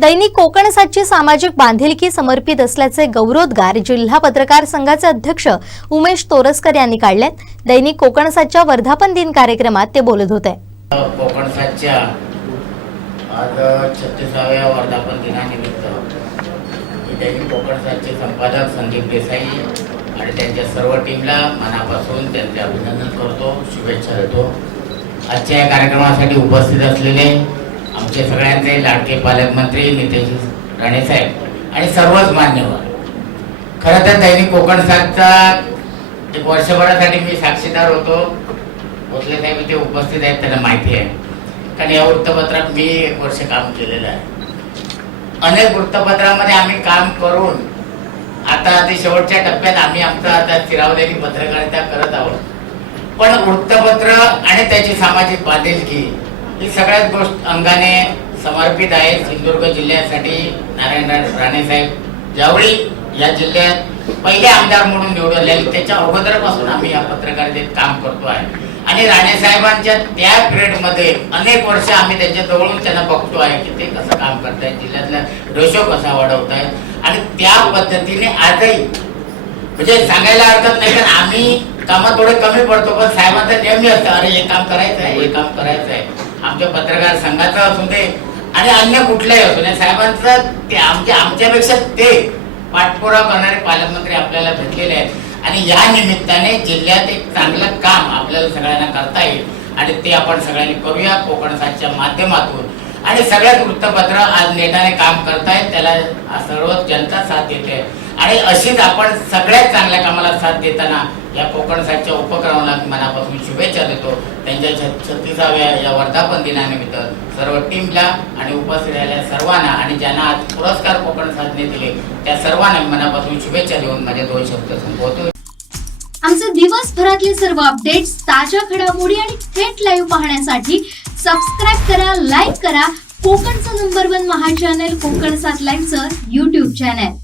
दैनिक कोकण सातची सामाजिक बांधिलकी समर्पित असल्याचे गौरवोद्गार जिल्हा पत्रकार संघाचे अध्यक्ष उमेश तोरसकर यांनी काढले. दैनिक कोकण सातच्या वर्धापन दिन कार्यक्रमात ते बोलत होते. कोकण आज छत्तीसाव्या वर्धापन दिनानिमित्त दैनिक कोकण संपादक संदीप देसाई आणि त्यांच्या सर्व टीमला मनापासून त्यांचे अभिनंदन करतो शुभेच्छा देतो. आजच्या या कार्यक्रमासाठी उपस्थित असलेले आमचे सगळ्यांचे लाडके पालकमंत्री नितेश राणेसाहेब आणि सर्वच मान्यवर. खरं तर दैनिक कोकण सातचा एक वर्षभरासाठी मी साक्षीदार होतो. भोसले साहेब इथे उपस्थित आहेत त्यांना माहिती आहे. कारण या वृत्तपत्रात मी एक वर्ष काम केलेलं आहे. अनेक वृत्तपत्रामध्ये आम्ही काम करून आता ते शेवटच्या टप्प्यात आम्ही आमचा आता चिरावलेली पत्रकारिता करत आहोत. पण वृत्तपत्र आणि त्याची सामाजिक बांधिलकी ही सगळ्याच गोष्ट अंगाने समर्पित आहे सिंधुदुर्ग जिल्ह्यासाठी नारायण राणे साहेब. ज्यावेळी या जिल्ह्यात पहिले आमदार म्हणून निवडले त्याच्या अगोदरपासून आम्ही या पत्रकारितेत काम करतो आहे. आणि राणे साहेबांच्या त्या पिरियडमध्ये अनेक वर्ष आम्ही त्यांच्या जवळून त्यांना बघतो आहे की ते कसं काम करतायत जिल्ह्यातला रेशो कसा वाढवतायत. आणि त्या पद्धतीने आजही म्हणजे सांगायला हरकत नाही कारण आम्ही कामात थोडे कमी पडतो पण साहेबांचं नेहमी असतं अरे हे काम करायचं आहे हे काम करायचं आहे. आमच्या पत्रकार संघाचं असू दे आणि अन्य कुठल्याही असू दे. साहेबांचं ते आमच्या आमच्यापेक्षा ते पाठपुरावा करणारे पालकमंत्री आपल्याला भेटलेले आहेत. आणि या निमित्ताने जिल्ह्यात एक चांगलं काम आपल्याला सगळ्यांना करता येईल. आणि ते आपण सगळ्यांनी करूया कोकण सातच्या माध्यमातून. आणि सगळ्याच वृत्तपत्र आज नेटाने काम करतायत. त्याला सर्व जनता साथ देते. आणि अशीच आपण सगळ्यात चांगल्या कामाला साथ देताना या कोकण सातच्या उपक्रमाला मनापासून शुभेच्छा देतो. त्यांच्या छत्तीसाव्या या वर्धापन दिनानिमित्त सर्व टीमला आणि उपस्थित राहिलेल्या सर्वांना आणि ज्यांना आज पुरस्कार कोकण साथने दिले त्या सर्वांना मनापासून शुभेच्छा देऊन माझे दोन शब्द संपवतो. आमचे दिवसभरातले सर्व अपडेट्स ताज्या घडामोडी आणि थेट लाईव्ह पाहण्यासाठी सबस्क्राईब करा लाईक करा. कोकणचं number one Maha channel Konkan सात लाईव्हचं युट्यूब चॅनल